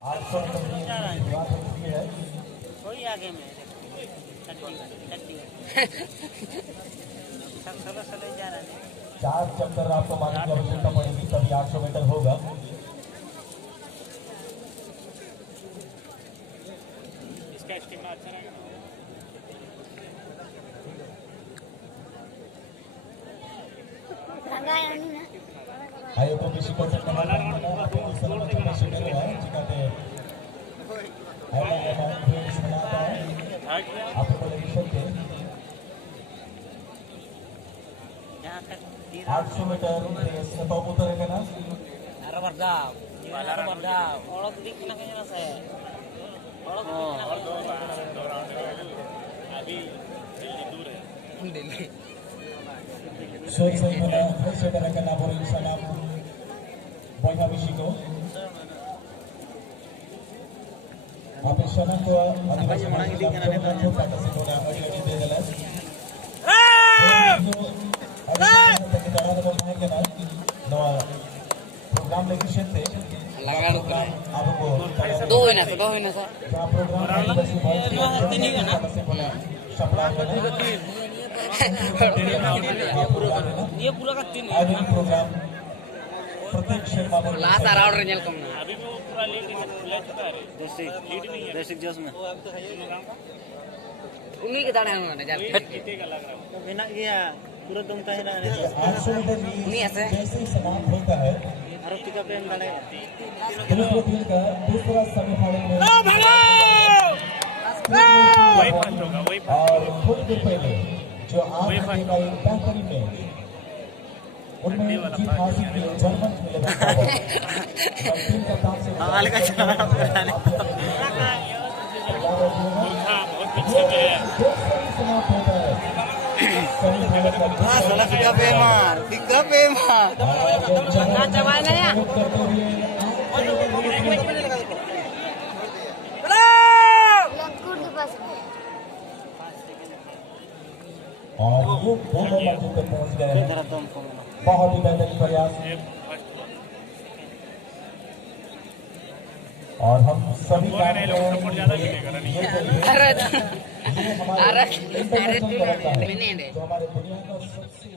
कोई आगे में सब सोलो जा रहा है। 4 चक्कर आपको मारने की आवश्यकता पड़ेगी तभी 800 मीटर होगा। इसका स्टीमा अच्छा रहेगा ना। आयो तो किसी को चक्कर मारना है चिकाते आपको सकते 800 मीटर सब उतरेगा ना औरत दिखना कैसा है औरत अभी दूर है दिल्ली सोच सही बना से तरह का नाम और इंसान नाम बना विशिको आप इंसान को आदिवासी मनाई दी करने में छोटा सा थोड़ा अड़ी अड़ी दे देला प्रोग्राम लेके शेते लगा आपको दो है ना सर प्रोग्राम ये पूरा का 3 प्रोग्राम प्रत्येक शर्मा लास्ट अराउंड रिजल्ट कम ना अभी भी वो पूरा ले चुका है बेसिक जोश में उन्हीं के दाढ़े में जाल जीतेगा लग रहा है बिना ये पूरा दम का है ना 800 मीटर नहीं ऐसे जैसे ही समाप्त होता है आरोपी का प्रेम दाढ़े दूसरे दिन का दूसरा सेमीफाइनल में वही फर्स्ट होगा वही और थोड़ी देर पहले जो आज का एक बेहतरीन मैच उनमें जीत हासिल की जर्मन मिलेगा टीम का काम से बहुत पीछे में है समाप्त होता है साला टिका पे मार ना चबाए ना या और ये दोनों मंजिल तक पहुंच गए हैं बहुत ही बेहतरीन प्रयास और हम सभी लोग सपोर्ट ज्यादा मिलेगा ना ये अरे हमारे अरे इंटरनेशनल जो हमारे दुनिया का सबसे